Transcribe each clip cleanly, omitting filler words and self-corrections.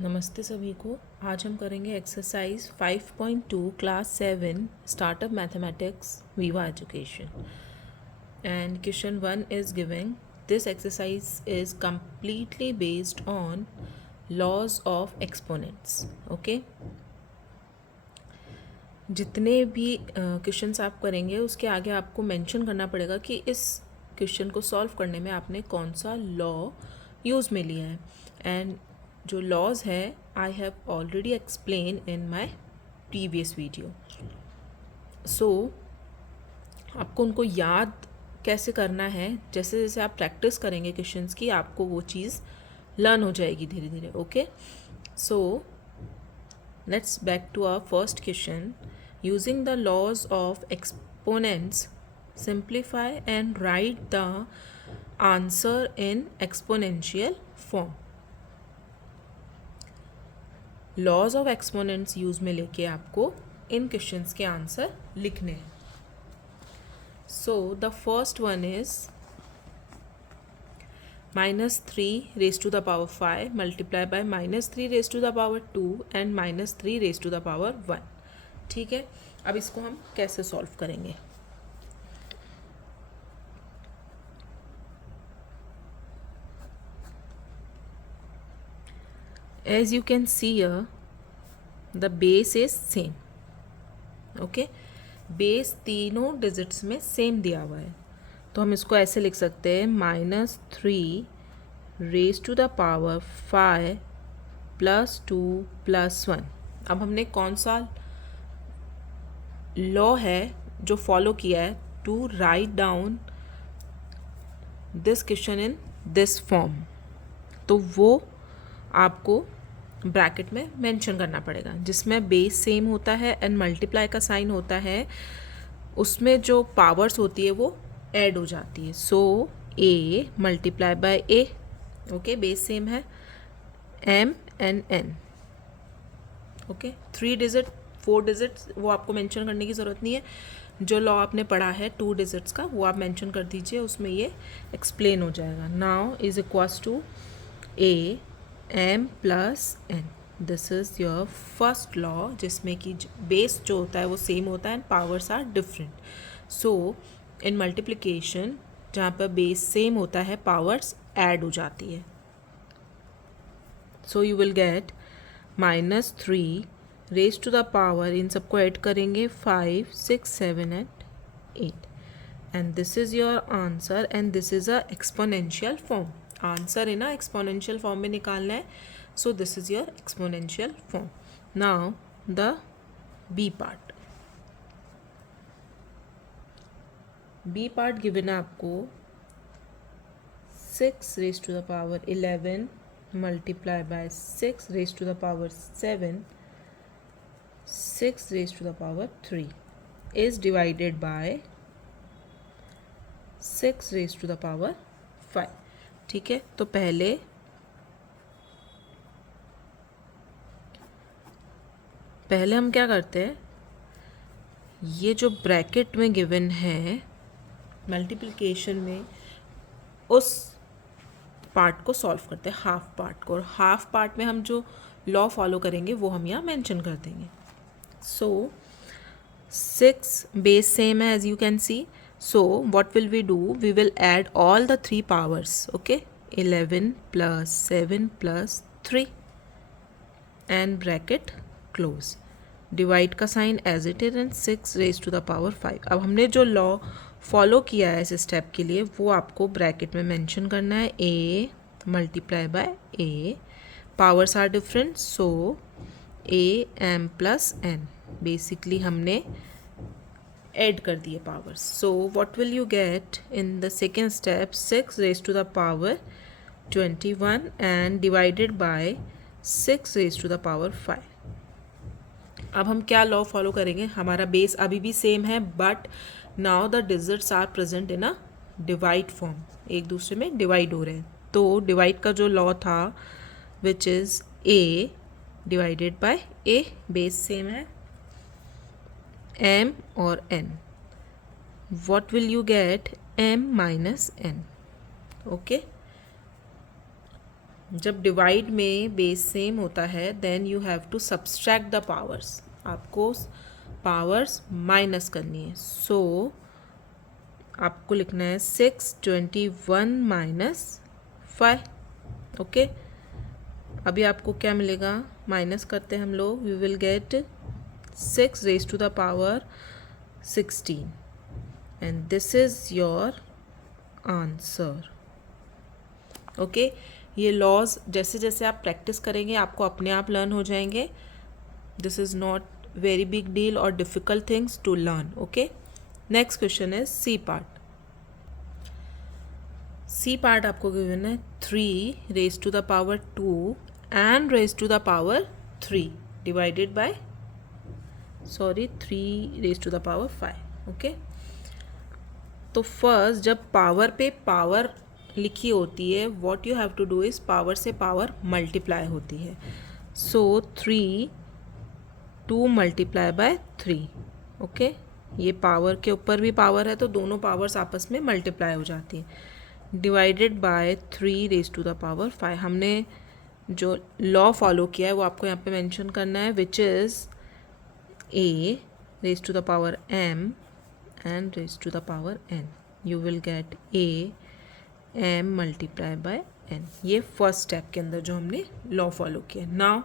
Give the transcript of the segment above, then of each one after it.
नमस्ते सभी को। आज हम करेंगे exercise 5.2 class 7 startup mathematics viva education and question 1 is giving this exercise is completely based on laws of exponents. Okay, जितने भी क्वेश्चंस आप करेंगे उसके आगे आपको मेंशन करना पड़ेगा कि इस क्वेश्चन को सॉल्व करने में आपने कौन सा लॉ यूज़ में लिया है। एंड जो लॉज है I have already explain in my previous video. So आपको उनको याद कैसे करना है, जैसे जैसे आप प्रैक्टिस करेंगे क्वेश्चंस की आपको वो चीज़ लर्न हो जाएगी धीरे धीरे। Okay, so let's back to our first question. Using the laws of exponents, simplify and write the answer in exponential form. Laws of exponents use में लेके आपको इन क्वेश्चंस के आंसर लिखने हैं। So the first one is -3 raised to the power 5 multiplied by -3 raised to the power 2 and -3 raised to the power 1। ठीक है, अब इसको हम कैसे सॉल्व करेंगे। As you can see here, the base is same. Okay, base तीनों digits में same दिया हुआ है, तो हम इसको ऐसे लिख सकते हैं -3 रेज टू द पावर 5 +2 +1। अब हमने कौन सा लॉ है जो फॉलो किया है to write down this question in this form, तो वो आपको ब्रैकेट में मेंशन करना पड़ेगा। जिसमें बेस सेम होता है एंड मल्टीप्लाई का साइन होता है, उसमें जो पावर्स होती है वो ऐड हो जाती है। सो a multiply by a, okay, base same है, m and n। Okay, 3 digit 4 digits वो आपको मेंशन करने की ज़रूरत नहीं है। जो लॉ आपने पढ़ा है 2 डिजिट्स का वो आप मेंशन कर दीजिए, उसमें ये एक्सप्लेन हो जाएगा। Now is equals to a m plus n। This is your first law, जिसमें कि बेस जो होता है वो सेम होता है and powers are different. So in multiplication जहाँ पर बेस सेम होता है पावर्स ऐड हो जाती है। So you will get -3 raise to the power, इन सबको ऐड करेंगे 5 6 7 and 8 and this is your answer and this is a exponential form. Answer है ना एक्सपोनेंशियल फॉर्म में निकालना है, so this is your exponential form. Now the B part. B part given है आपको 6 raise to the power 11 multiply by 6 raise to the power 7 6 raise to the power 3 is divided by 6 raise to the power 5। ठीक है, तो पहले हम क्या करते हैं, ये जो ब्रैकेट में गिवन है मल्टीप्लिकेशन में, उस पार्ट को सॉल्व करते हैं, हाफ पार्ट को, और हाफ पार्ट में हम जो लॉ फॉलो करेंगे वो हम यहाँ मेंशन कर देंगे। सो 6 बेस सेम है as you can see, so what will we do, we will add all the 3 powers, okay, 11 plus 7 plus 3 and bracket close, divide का sign as it is and 6 raise to the power 5। अब हमने जो law follow किया है इस step के लिए वो आपको ब्रैकेट में मेंशन करना है, a multiply by a, powers are different, so a m plus n, basically हमने ऐड कर दिए powers. So what will you get in the second step, 6 raise to the power 21 and divided by 6 raise to the power 5। अब हम क्या law follow करेंगे, हमारा base अभी भी सेम है but now the digits are present in a divide form, एक दूसरे में डिवाइड हो रहे हैं। तो डिवाइड का जो लॉ था विच is a divided by a, base same है, m और n, what will you get, m minus n। okay, जब डिवाइड में बेस सेम होता है then you have to subtract the powers, आपको पावर्स माइनस करनी है। सो आपको लिखना है 621 माइनस 5। ओके, अभी आपको क्या मिलेगा, माइनस करते हैं हम लोग, we will get 6 raise to the power 16 and this is your answer. Okay, ये लॉज जैसे जैसे आप प्रैक्टिस करेंगे आपको अपने आप लर्न हो जाएंगे। This is not very big deal और difficult things to learn. Okay, next question is C part. C part आपको गिवन है 3 raise to the power 2 and raise to the power 3 divided by 3 raise to the power 5। Okay, तो first जब power पे power लिखी होती है what you have to do is power से power multiply होती है। So 3 2 multiply by 3। ओके, ये पावर के ऊपर भी पावर है तो दोनों पावर्स आपस में मल्टीप्लाई हो जाती है। Divided by 3 raise to the power 5। हमने जो लॉ फॉलो किया है वो आपको यहाँ पे मेंशन करना है, which is a raise to the power m and raise to the power n। You will get a m multiply by n। ये फर्स्ट स्टेप के अंदर जो हमने लॉ फॉलो किया। नाउ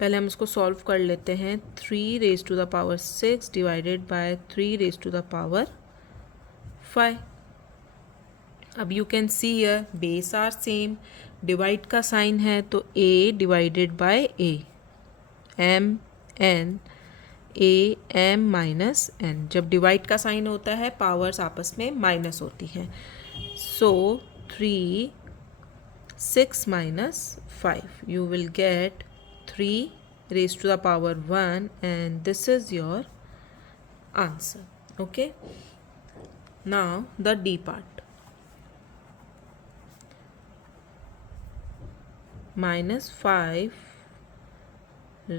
पहले हम इसको सॉल्व कर लेते हैं। 3 raise to the power 6 divided by 3 raise to the power 5। अब you can see here base are same, divide का साइन है तो a divided by a, m n, a m minus n। जब डिवाइड का sign होता है powers आपस में माइनस होती हैं। So 3 6 minus 5 you will get 3 raised to the power 1 and this is your answer. Okay, now the D part. Minus 5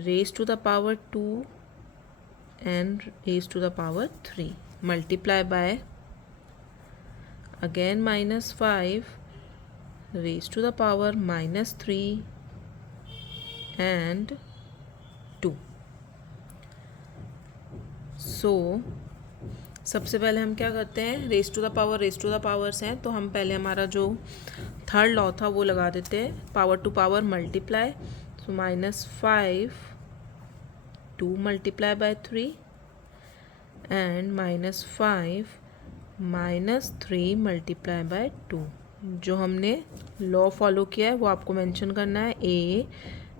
raised to the power 2 and raised to the power 3 multiply by again minus 5 raised to the power minus 3 and 2. So सबसे पहले हम क्या करते हैं, raise to the powers हैं तो हम पहले हमारा जो थर्ड लॉ था वो लगा देते हैं, power to power multiply. So minus 5 2 multiply by 3 and minus 5 minus 3 multiply by 2। जो हमने लॉ फॉलो किया है वो आपको मेंशन करना है, a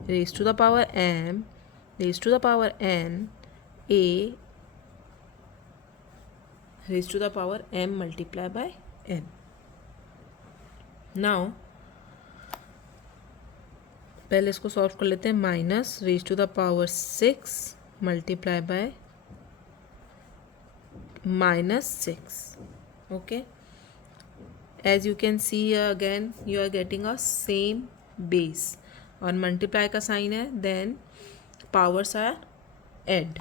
raise to the power m raise to the power n, a raise to the power m multiply by n। Now पहले इसको सॉल्व कर लेते हैं। Minus raise to the power 6 multiply by minus 6. Okay, as you can see here again you are getting a same base और multiply का sign है then powers are add.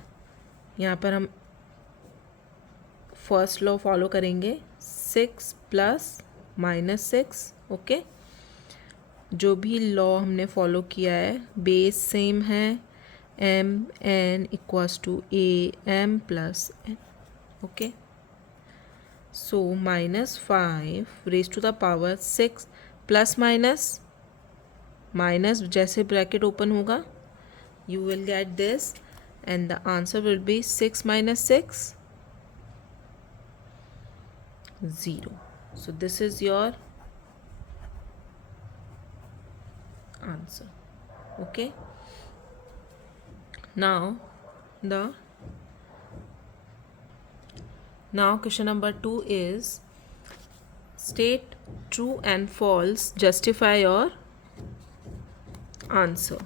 यहाँ पर हम फर्स्ट लॉ फॉलो करेंगे, 6 प्लस माइनस 6। ओके, जो भी law हमने फॉलो किया है बेस सेम है, m n equals to a m plus n। Okay, so minus 5 raise to the power 6 plus minus minus जैसे ब्रैकेट ओपन होगा you will get this and the answer will be 6 minus 6 0. So this is your answer. Okay, now question number 2 is state true and false, justify your answer.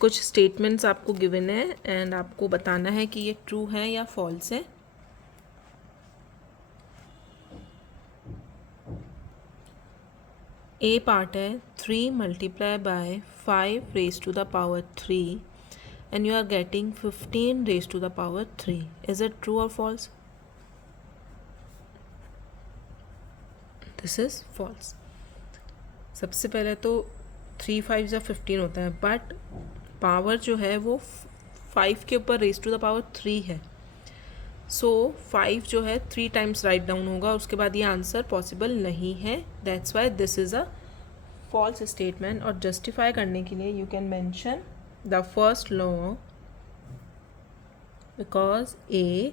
कुछ statements आपको given है and आपको बताना है कि ये true है या फॉल्स है। ए पार्ट है 3 multiply by 5 raise to the power 3 and you are getting 15 raised to the power 3. Is it true or false? This is false. सबसे पहले तो 3 5 या 15 होता है, बट पावर जो है वो 5 के ऊपर रेज टू द पावर 3 है। सो 5 जो है 3 टाइम्स राइट डाउन होगा, उसके बाद ये आंसर पॉसिबल नहीं है। That's why this is a false statement. और जस्टिफाई करने के लिए you can mention the first law, because a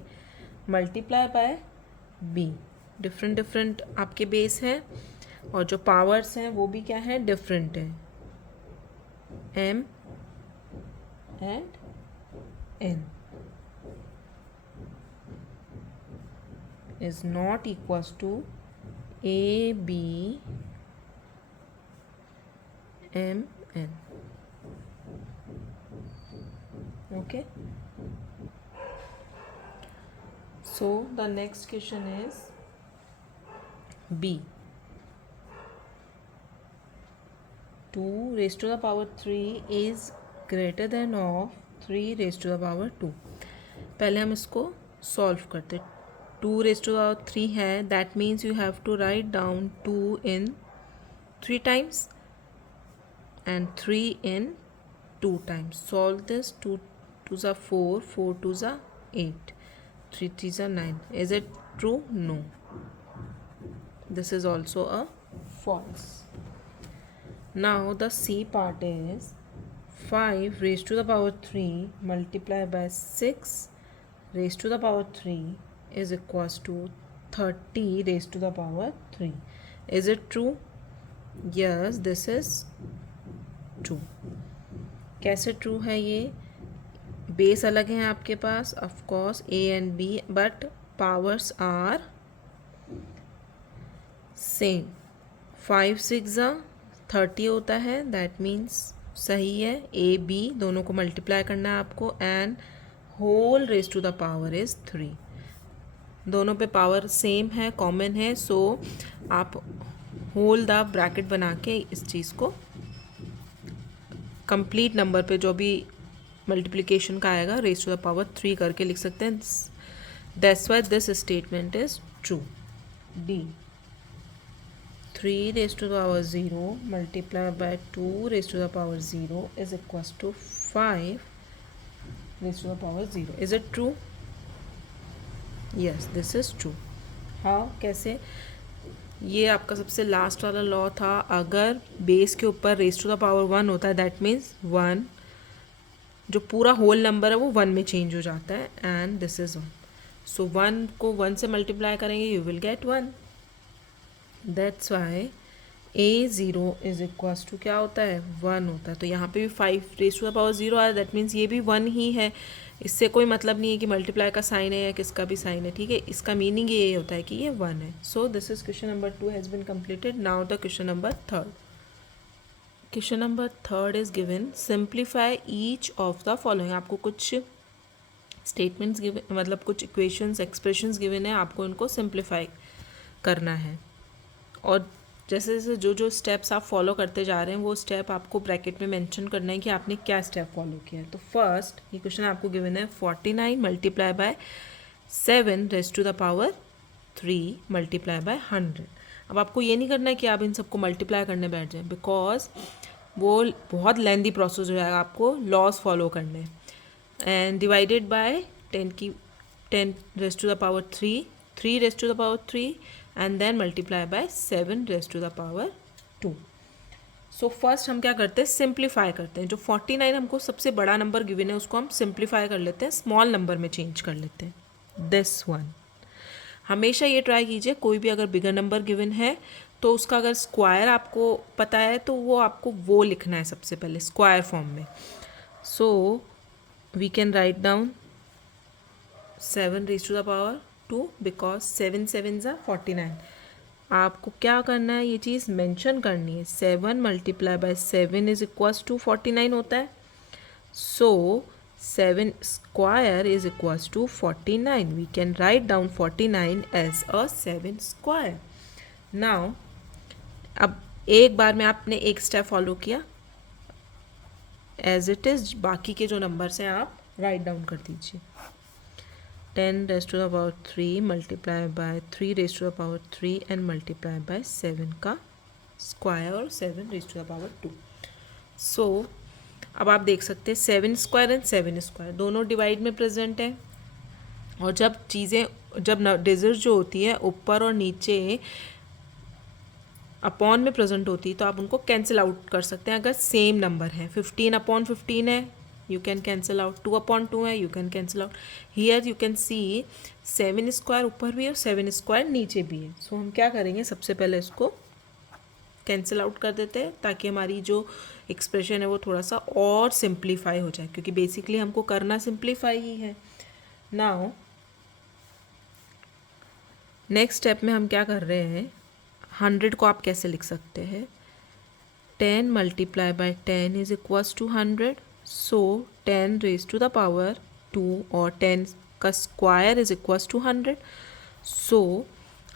multiply by b, different different आपके बेस हैं और जो पावर्स हैं वो भी क्या है, डिफरेंट है, m and n is not equals to a b m n. Okay, so the next question is b, 2 raised to the power 3 is greater than of 3 raised to the power 2. पहले हम इसको solve करते। 2 raised to the power 3 है, that means you have to write down 2 in 3 times and 3 in 2 times. Solve this. 2 2s are 4, 4 2s are 8, 3 3s are 9. Is it true? No. This is also a false. Now the C part is 5 raised to the power 3 multiplied by 6 raised to the power 3 is equals to 30 raised to the power 3. Is it true? Yes, this is true. कैसे true है ये? Base अलग हैं आपके पास, of course A and B, but powers are same. 5 6 30 होता है, that means सही है। ए बी दोनों को मल्टीप्लाई करना है आपको, and whole raise to the power is 3। दोनों पे पावर सेम है, कॉमन है, सो आप होल द ब्रैकेट बना के इस चीज़ को कंप्लीट नंबर पे जो भी मल्टीप्लिकेशन का आएगा रेज टू द पावर 3 करके लिख सकते हैं। That's why this statement is true. D, 3 raised to the power 0 multiplied by 2 raised to the power 0 is equals to 5 raised to the power 0. Is it true? Yes, this is true. How? कैसे? ये आपका सबसे last वाला law था, अगर base के ऊपर raise to the power 1 होता है, दैट मीन्स 1 जो पूरा होल नंबर है वो 1 में चेंज हो जाता है, एंड दिस इज 1. सो 1 को 1 से मल्टीप्लाई करेंगे, you will get 1. That's why a0 is equals to क्या होता है, 1 होता है. तो यहाँ पे भी 5 रेज टू द पावर 0 आया, दैट मीन्स ये भी 1 ही है. इससे कोई मतलब नहीं है कि मल्टीप्लाई का साइन है या किसका भी साइन है, ठीक है. इसका मीनिंग ये होता है कि ये 1 है. So this is question number 2 has been completed. Now the question number 3. Question number 3 is given, simplify each of the following. आपको कुछ स्टेटमेंट्स गिवन, मतलब कुछ इक्वेशंस एक्सप्रेशंस गिवन है, आपको इनको सिंप्लीफाई करना है. और जैसे जैसे जो जो स्टेप्स आप फॉलो करते जा रहे हैं वो स्टेप आपको ब्रैकेट में मेंशन करना है कि आपने क्या स्टेप फॉलो किया है. तो फर्स्ट ये क्वेश्चन आपको गिवन है 49 multiply by 7 raise to the power 3 multiply by 100. अब आपको ये नहीं करना है कि आप इन सबको मल्टीप्लाई करने बैठ जाएं, बिकॉज वो बहुत लेंदी प्रोसेस हो जाएगा, आपको लॉस फॉलो करने. And divided by 10 raise to the power 3 raise to the power 3 and then multiply by 7 raised to the power 2. So first हम क्या करते हैं, सिंप्लीफाई करते हैं. जो 49 हमको सबसे बड़ा नंबर गिवन है उसको हम सिंप्लीफाई कर लेते हैं, स्मॉल नंबर में चेंज कर लेते हैं. दिस वन हमेशा ये ट्राई कीजिए, कोई भी अगर बिगर नंबर गिवन है तो उसका अगर स्क्वायर आपको पता है तो वो आपको वो लिखना है सबसे पहले स्क्वायर फॉर्म में. So we can write down 7 raise to the power 2 because 7 7s are 49. आपको क्या करना है, ये चीज़ मेंशन करनी है. 7 multiply by 7 is equals to 49 होता है. So 7 square is equals to 49. We can write down 49 as a 7 square. Now अब एक बार में आपने एक स्टेप फॉलो किया, एज इट इज़ बाकी के जो नंबर्स हैं आप राइट डाउन कर दीजिए. 10 raised to the power 3 multiplied by 3 raised to the power 3 and multiplied by 7 का स्क्वायर और 7 रेज टू द पावर 2। सो अब आप देख सकते हैं 7 स्क्वायर एंड 7 स्क्वायर दोनों डिवाइड में प्रेजेंट है, और जब डिजिट जो होती है ऊपर और नीचे अपॉन में प्रेजेंट होती है तो आप उनको कैंसिल आउट कर सकते हैं अगर सेम नंबर है। 15/15 है, यू कैन कैंसिल आउट। 2/2 है, you can cancel out. Here you can C 7 square ऊपर भी है और 7 स्क्वायर नीचे भी है। सो हम क्या करेंगे, सबसे पहले इसको कैंसिल आउट कर देते हैं ताकि हमारी जो एक्सप्रेशन है वो थोड़ा सा और सिंप्लीफाई हो जाए, क्योंकि बेसिकली हमको करना सिंप्लीफाई ही है। नाउ नेक्स्ट स्टेप में हम क्या कर रहे हैं, 100 को आप कैसे लिख सकते हैं, 10 multiply by 10 is equals to 100। So 10 raise to the power 2 और 10 का square is equals to 100। So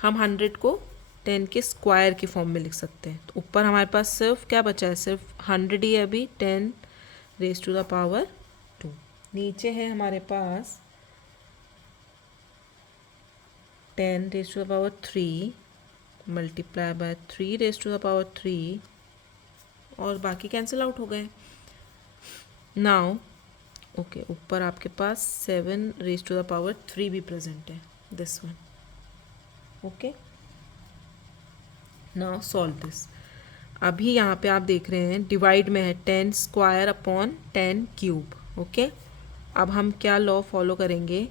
हम 100 को 10 के स्क्वायर की फॉर्म में लिख सकते हैं। तो ऊपर हमारे पास सिर्फ क्या बचा है, सिर्फ 100 ही है अभी, 10 रेज टू द पावर 2। नीचे है हमारे पास 10 raise to the power 3 multiply by 3 raise to the power 3, और बाकी कैंसिल आउट हो गए। नाउ ओके, ऊपर आपके पास 7 रेज टू द पावर 3 भी प्रेजेंट है, this one. Okay, now solve this. अभी यहाँ पे आप देख रहे हैं डिवाइड में है 10 स्क्वायर अपॉन 10 क्यूब। ओके, अब हम क्या लॉ फॉलो करेंगे,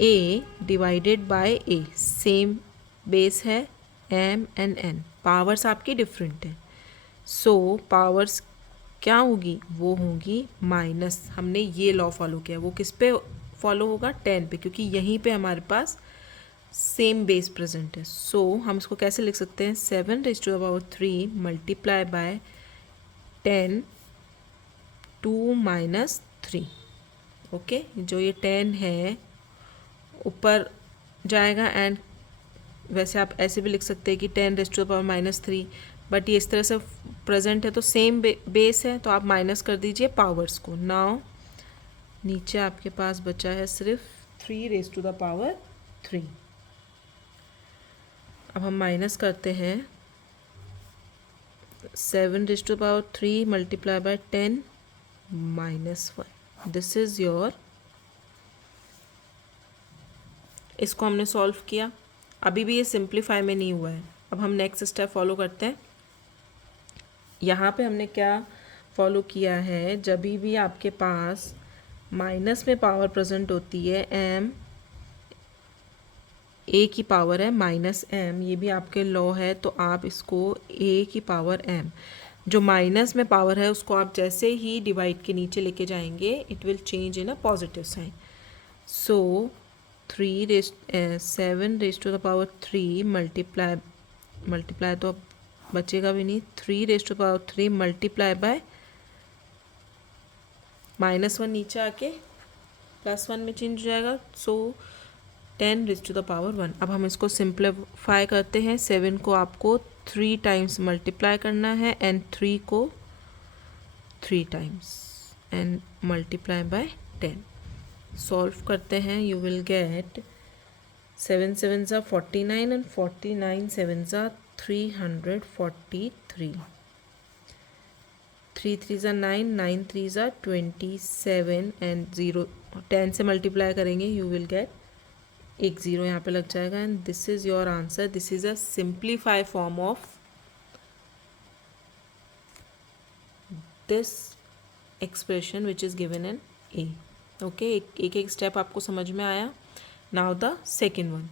a divided by a, same base है m एंड n, पावर्स आपकी डिफरेंट है। सो पावर्स क्या होगी, वो होगी माइनस। हमने ये लॉ फॉलो किया, वो किस पे फॉलो होगा, 10 पे, क्योंकि यहीं पे हमारे पास सेम बेस प्रेजेंट है। सो हम इसको कैसे लिख सकते हैं, 7 raise to the power 3 multiply by 10 2 minus 3। Okay, जो ये 10 है ऊपर जाएगा, एंड वैसे आप ऐसे भी लिख सकते हैं कि 10 raise to the power -3, but ये इस तरह से प्रेजेंट है तो सेम बेस है, तो आप माइनस कर दीजिए पावर्स को। नाउ नीचे आपके पास बचा है सिर्फ 3 रेज टू द पावर 3। अब हम माइनस करते हैं 7 raise to the power 3 multiply by 10 -1। This is your, इसको हमने सॉल्व किया। अभी भी ये सिंप्लीफाई में नहीं हुआ है। अब हम नेक्स्ट स्टेप फॉलो करते हैं। यहाँ पे हमने क्या फॉलो किया है, जब भी आपके पास माइनस में पावर प्रेजेंट होती है m, a की पावर है -m, ये भी आपके लॉ है, तो आप इसको a की पावर m, जो माइनस में पावर है उसको आप जैसे ही डिवाइड के नीचे लेके जाएंगे it will change in a positive sign. So 7 raise to the power 3 multiply तो अब बचेगा भी नहीं, 3 raise to the power 3 multiply by -1 नीचे आके +1 में चेंज हो जाएगा। So 10 raise to the power 1। अब हम इसको सिंप्लीफाई करते हैं। 7 को आपको 3 टाइम्स मल्टीप्लाई करना है एंड 3 को 3 times and multiply by 10। Solve करते हैं, यू विल गेट 7 7 ज़ा 49 एंड 49 7 ज़ा 343, 3 3 ज़ा 9, 9 3 ज़ा 27 एंड 0 10 से मल्टीप्लाई करेंगे यू विल गेट एक 0 यहाँ पे लग जाएगा, and this is your answer. This is a simplify form of this expression which is given in A. Okay, एक एक स्टेप आपको समझ में आया। Now the second one.